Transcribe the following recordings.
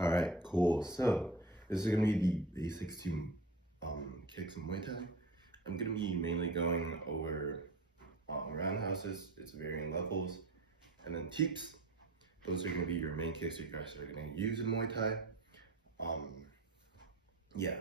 All right, cool. So this is gonna be the basics to kicks and Muay Thai. I'm gonna be mainly going over roundhouses, its varying levels, and then teeps. Those are gonna be your main kicks you guys are gonna use in Muay Thai. Yeah.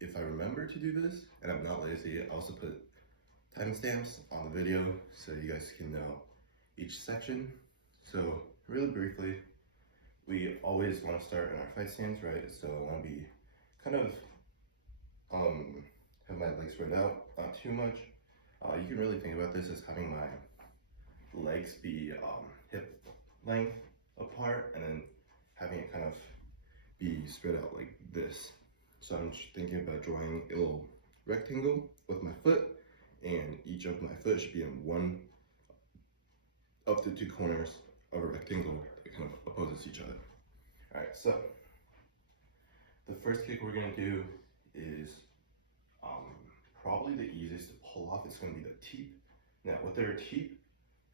If I remember to do this, and I'm not lazy, I also put timestamps on the video so you guys can know each section. So really briefly, we always want to start in our fight stance, right? So I want to be kind of have my legs spread out, not too much. You can really think about this as having my legs be hip length apart, and then having it kind of be spread out like this. So I'm just thinking about drawing a little rectangle with my foot, and each of my foot should be in one of the two corners of a rectangle that kind of opposes each other. All right, so the first kick we're gonna do is probably the easiest to pull off. It's gonna be the teep. Now, with their teep,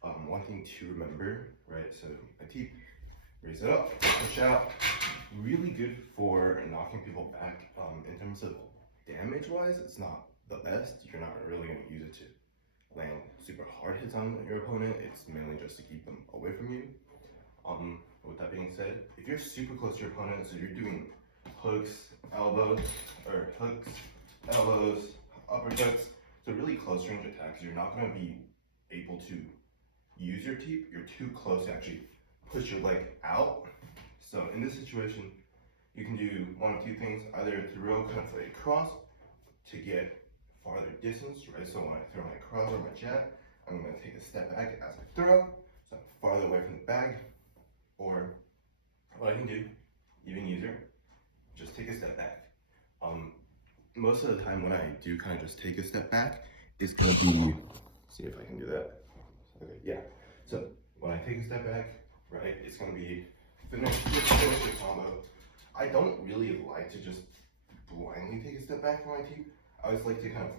one thing to remember, right? So a teep, raise it up, push out. Really good for knocking people back. In terms of damage-wise, it's not the best. You're not really gonna use it to land super hard hits on your opponent. It's mainly just to keep them away from you. With that being said, if you're super close to your opponent, so you're doing hooks, elbows, uppercuts, so really close range attacks, you're not going to be able to use your teep. You're too close to actually push your leg out. So in this situation, you can do one of two things: either throw kind of a cross to get farther distance, right? So when I throw my cross or my jab, I'm going to take a step back as I throw, so I'm farther away from the bag. Or what I can do, even easier, just take a step back. Most of the time when I do kind of just take a step back, it's gonna be, see if I can do that. Okay, yeah. So when I take a step back, right, it's gonna be finish the combo. I don't really like to just blindly take a step back from my teep. I always like to kind of,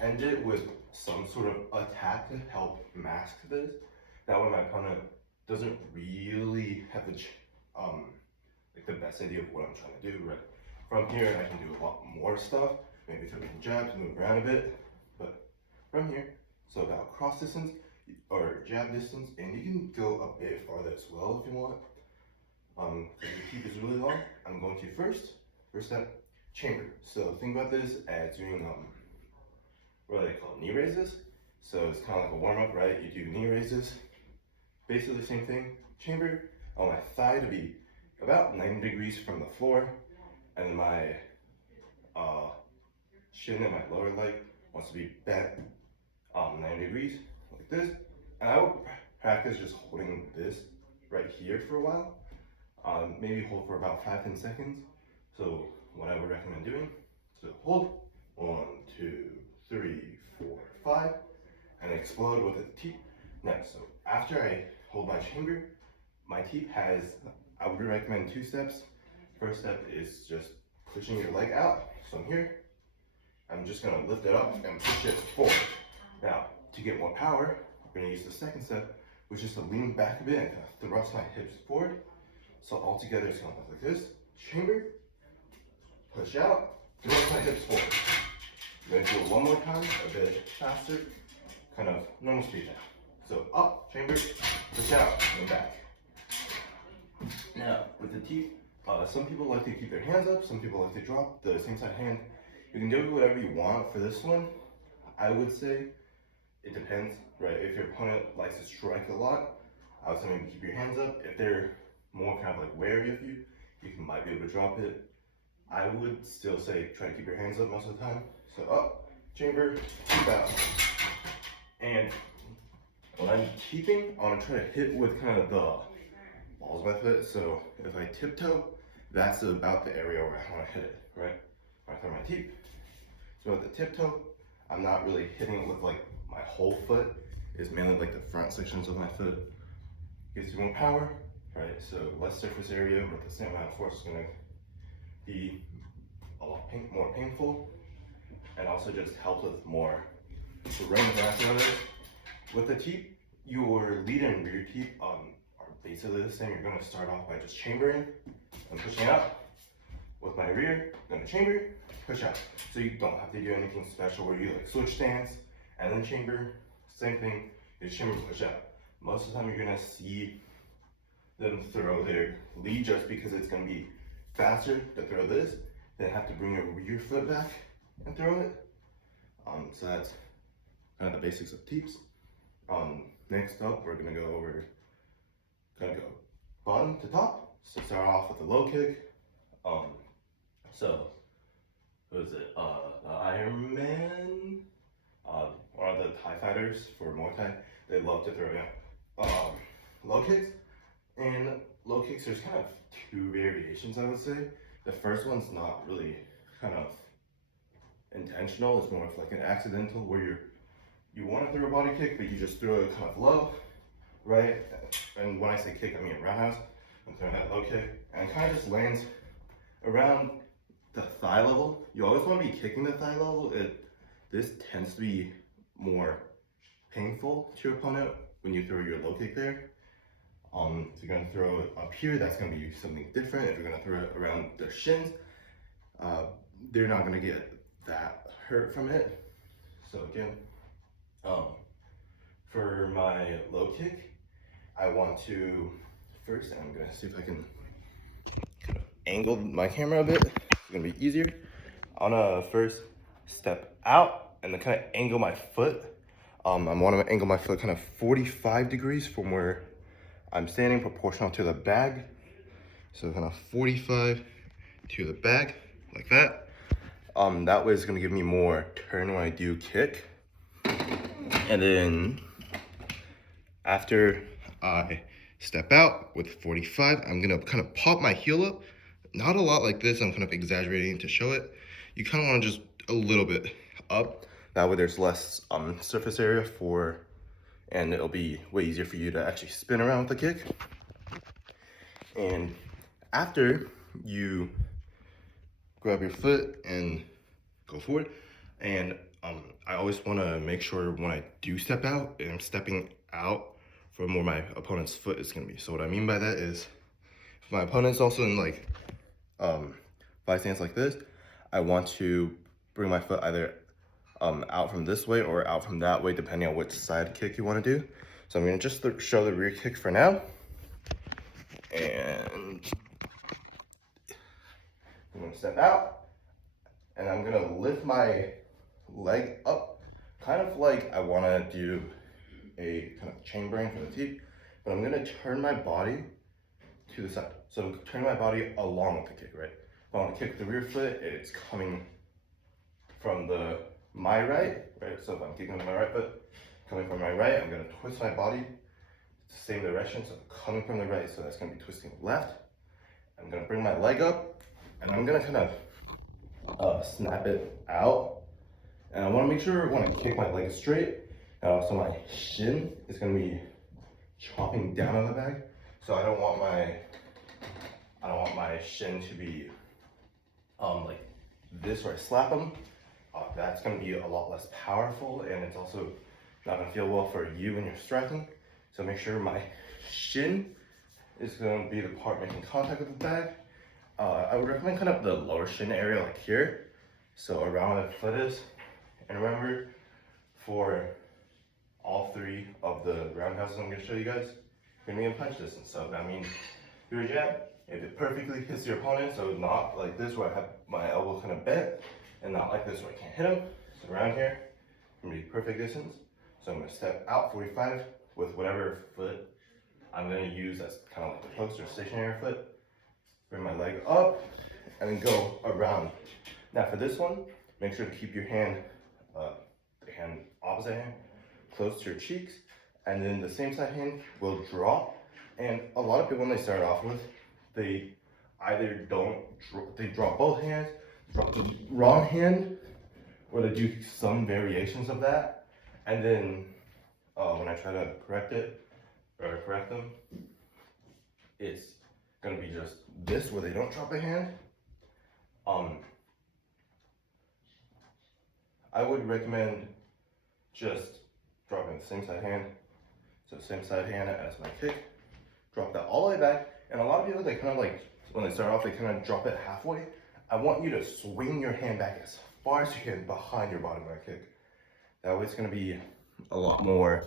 end it with some sort of attack to help mask this. That way my opponent doesn't really have the best idea of what I'm trying to do, right? From here, I can do a lot more stuff, maybe throw some jabs, move around a bit, but from here, so about cross distance or jab distance, and you can go a bit farther as well if you want. If your teep is really long, I'm going to first step, chamber. So think about this as doing what are they called, knee raises. So it's kind of like a warm up, right? You do knee raises. Basically the same thing, chamber on my thigh to be about 90 degrees from the floor, and then my shin and my lower leg wants to be bent 90 degrees, like this. And I would practice just holding this right here for a while, maybe hold for about 5-10 seconds. So what I would recommend doing, so hold, 1, 2, 3, 4, 5, and explode with a teep. Next, so after I hold my chamber, my teep has, I would recommend 2 steps. First step is just pushing your leg out. So I'm here, I'm just gonna lift it up and push it forward. Now, to get more power, we're gonna use the second step, which is to lean back a bit and kind of thrust my hips forward. So all together it's gonna look like this: chamber, push out, thrust my hips forward. I'm gonna do it one more time, a bit faster, kind of normal speed now. So up, chamber, push out, and back. Now, with the teep, some people like to keep their hands up, some people like to drop the same side hand. You can do whatever you want for this one. I would say it depends, right? If your opponent likes to strike a lot, I would say maybe keep your hands up. If they're more kind of like wary of you, might be able to drop it. I would still say try to keep your hands up most of the time. So up, chamber, keep out. And when I'm keeping, I want to try to hit with kind of the balls of my foot. So if I tiptoe, that's about the area where I want to hit it, right? When I throw my teep. So at the tiptoe, I'm not really hitting it with like my whole foot. It's mainly like the front sections of my foot. Gives you more power, right? So less surface area with the same amount of force is going to be a lot more painful, and also just helps with more range of mass. With the teep, your lead and rear teep are basically the same. You're gonna start off by just chambering and pushing out. With my rear, I'm gonna chamber, push out. So you don't have to do anything special where you like switch stance and then chamber. Same thing, you just chamber, push out. Most of the time you're gonna see them throw their lead just because it's gonna be faster to throw this than have to bring your rear foot back and throw it. So that's kind of the basics of teeps. Next up, we're gonna go bottom to top. So start off with the low kick. So what is it? The Iron Man, one of the Thai fighters for Muay Thai, they love to throw low kicks. And low kicks, there's kind of two variations, I would say. The first one's not really kind of intentional. It's more of like an accidental where you want to throw a body kick, but you just throw it kind of low, right? And when I say kick, I mean roundhouse. I'm throwing that low kick, and it kind of just lands around the thigh level. You always want to be kicking the thigh level. This tends to be more painful to your opponent when you throw your low kick there. If you're gonna throw it up here, that's gonna be something different. If you're gonna throw it around their shins, they're not gonna get that hurt from it. So again, for my low kick, I want to first, I'm gonna see if I can kind of angle my camera a bit. It's gonna be easier. I wanna first step out and then kind of angle my foot. I wanna angle my foot kind of 45 degrees from where I'm standing, proportional to the bag. So kind of 45 to the bag, like that. That way it's gonna give me more turn when I do kick. And then after I step out with 45, I'm gonna kind of pop my heel up. Not a lot like this, I'm kind of exaggerating to show it. You kind of wanna just a little bit up. That way there's less surface area and it'll be way easier for you to actually spin around with the kick. And after you grab your foot and go forward, and I always want to make sure when I do step out, I'm stepping out from where my opponent's foot is going to be. So what I mean by that is, if my opponent's also in like fight stance like this, I want to bring my foot either out from this way or out from that way, depending on which side kick you want to do. So I'm going to just show the rear kick for now. And I'm going to step out, and I'm going to lift my leg up, kind of like I want to do a kind of chambering for the teep, but I'm going to turn my body to the side. So I'm turning my body along with the kick, right? If I want to kick the rear foot, it's coming from my right? So if I'm kicking with my right foot, coming from my right, I'm gonna twist my body the same direction, so coming from the right, so that's gonna be twisting left. I'm gonna bring my leg up, and I'm gonna kind of snap it out. And I wanna make sure when I kick my leg straight, and also my shin is gonna be chopping down on the bag. So I don't want my shin to be like this where I slap them. That's going to be a lot less powerful, and it's also not going to feel well for you when you're striking. So make sure my shin is going to be the part making contact with the bag. I would recommend kind of the lower shin area, like here, so around where the foot is. And remember, for all three of the roundhouses I'm going to show you guys, you're going to be in punch distance. So that means your jab, if it perfectly hits your opponent, so not like this where I have my elbow kind of bent, and not like this where I can't hit him. So around here, I'm gonna be perfect distance. So I'm gonna step out 45 with whatever foot I'm gonna use as kind of like the post or stationary foot. Bring my leg up and then go around. Now for this one, make sure to keep your hand, the opposite hand, close to your cheeks, and then the same side hand will drop. And a lot of people when they start off with, they either they drop both hands, drop the wrong hand, or they do some variations of that, and then when I try to correct them, it's gonna be just this where they don't drop a hand. I would recommend just dropping the same side hand, so same side hand as my kick, drop that all the way back. And a lot of people, they kind of like, when they start off, they kind of drop it halfway. I want you to swing your hand back as far as you can behind your bottom leg kick. That way it's gonna be a lot more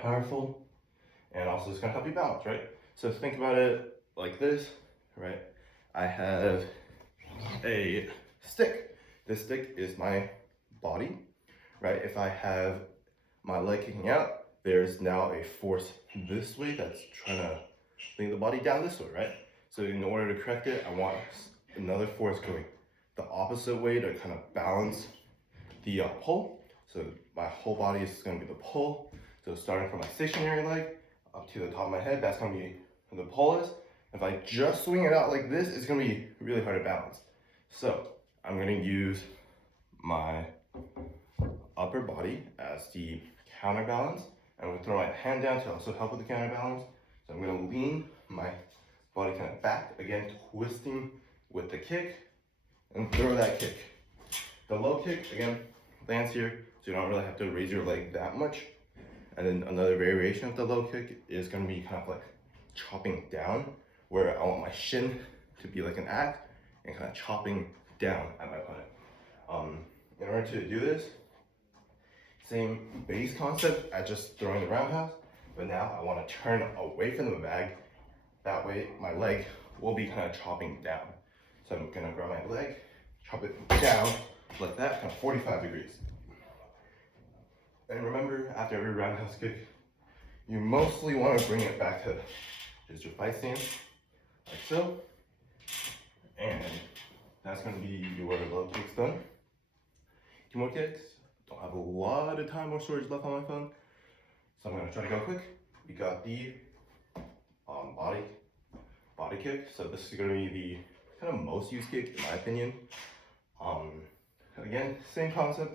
powerful, and also it's gonna help you balance, right? So think about it like this, right? I have a stick. This stick is my body, right? If I have my leg kicking out, there's now a force this way that's trying to bring the body down this way, right? So in order to correct it, I want another force going the opposite way to kind of balance the pull. So my whole body is going to be the pull. So starting from my stationary leg up to the top of my head, that's going to be where the pull is. If I just swing it out like this, it's going to be really hard to balance. So I'm going to use my upper body as the counterbalance. I'm going to throw my hand down to also help with the counterbalance. So I'm going to lean my body kind of back, again twisting with the kick, and throw that kick. The low kick, again, lands here, so you don't really have to raise your leg that much. And then another variation of the low kick is going to be kind of like chopping down, where I want my shin to be like an axe and kind of chopping down at my opponent. In order to do this, same base concept as just throwing the roundhouse, but now I want to turn away from the bag. That way my leg will be kind of chopping down. So I'm going to grab my leg, chop it down like that, kind of 45 degrees. And remember, after every roundhouse kick, you mostly want to bring it back to just your fight stance, like so. And that's going to be your low kicks done. 2 more kicks. Don't have a lot of time or storage left on my phone, so I'm going to try to go quick. We got the body kick. So this is going to be the kind of most used kick in my opinion. Again, same concept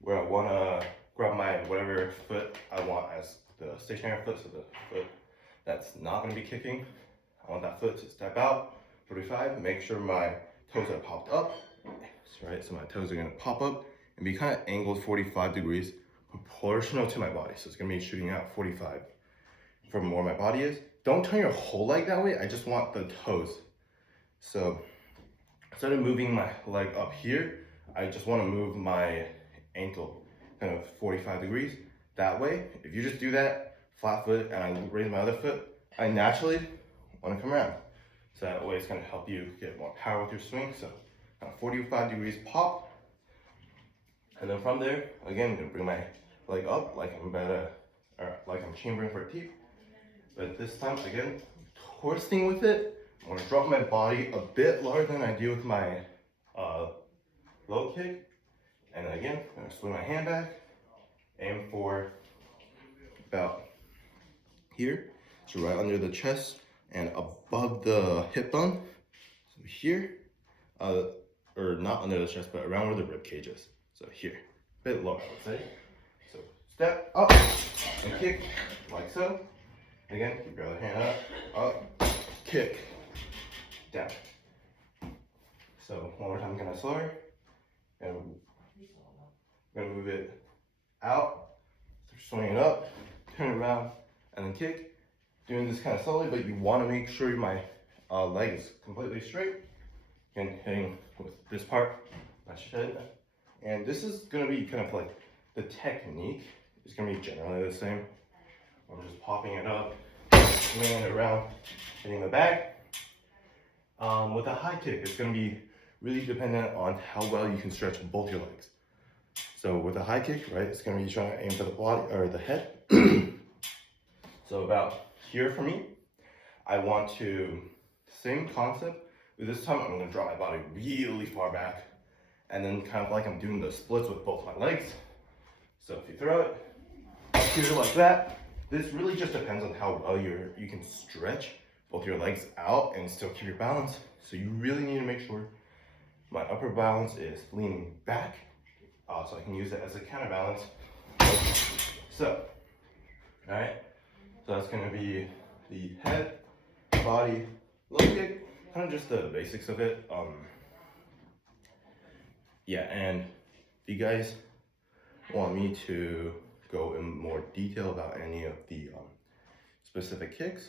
where I want to grab my whatever foot I want as the stationary foot, so the foot that's not going to be kicking. I want that foot to step out 45, make sure my toes are popped up, right? So my toes are going to pop up and be kind of angled 45 degrees proportional to my body. So it's going to be shooting out 45 from where my body is. Don't turn your whole leg that way. I just want the toes. So instead of moving my leg up here, I just want to move my ankle kind of 45 degrees. That way, if you just do that, flat foot, and I raise my other foot, I naturally want to come around. So that way it's going to help you get more power with your swing. So 45 degrees pop. And then from there, again, I'm going to bring my leg up like I'm chambering for a teep. But this time, again, twisting with it. I'm going to drop my body a bit lower than I do with my low kick. And then again, I'm going to swing my hand back, aim for about here, so right under the chest and above the hip bone. So here, or not under the chest, but around where the rib cage is. So here, a bit lower, I would say. So step up and kick like so. Again, keep your other hand up, kick, down. So one more time, I'm gonna slower, and I'm gonna move it out, swing it up, turn it around, and then kick. Doing this kind of slowly, but you want to make sure my leg is completely straight. Again, hitting with this part, my shin. And this is gonna be kind of like the technique is gonna be generally the same. I'm just popping it up, swinging it around, hitting the back. With a high kick, it's going to be really dependent on how well you can stretch both your legs. So with a high kick, right, it's going to be trying to aim for the body or the head. So about here for me, I want to, same concept, but this time I'm going to drop my body really far back, and then kind of like I'm doing the splits with both my legs. So if you throw it here like that, this really just depends on how well you can stretch both your legs out and still keep your balance. So you really need to make sure my upper balance is leaning back, so I can use it as a counterbalance. So, all right, so that's gonna be the head, body, low kick, kind of just the basics of it. Yeah, and if you guys want me to go go in more detail about any of the specific kicks,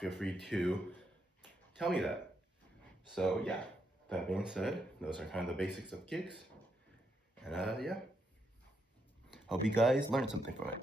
feel free to tell me that. So yeah, that being said, those are kind of the basics of kicks. And yeah, hope you guys learned something from it.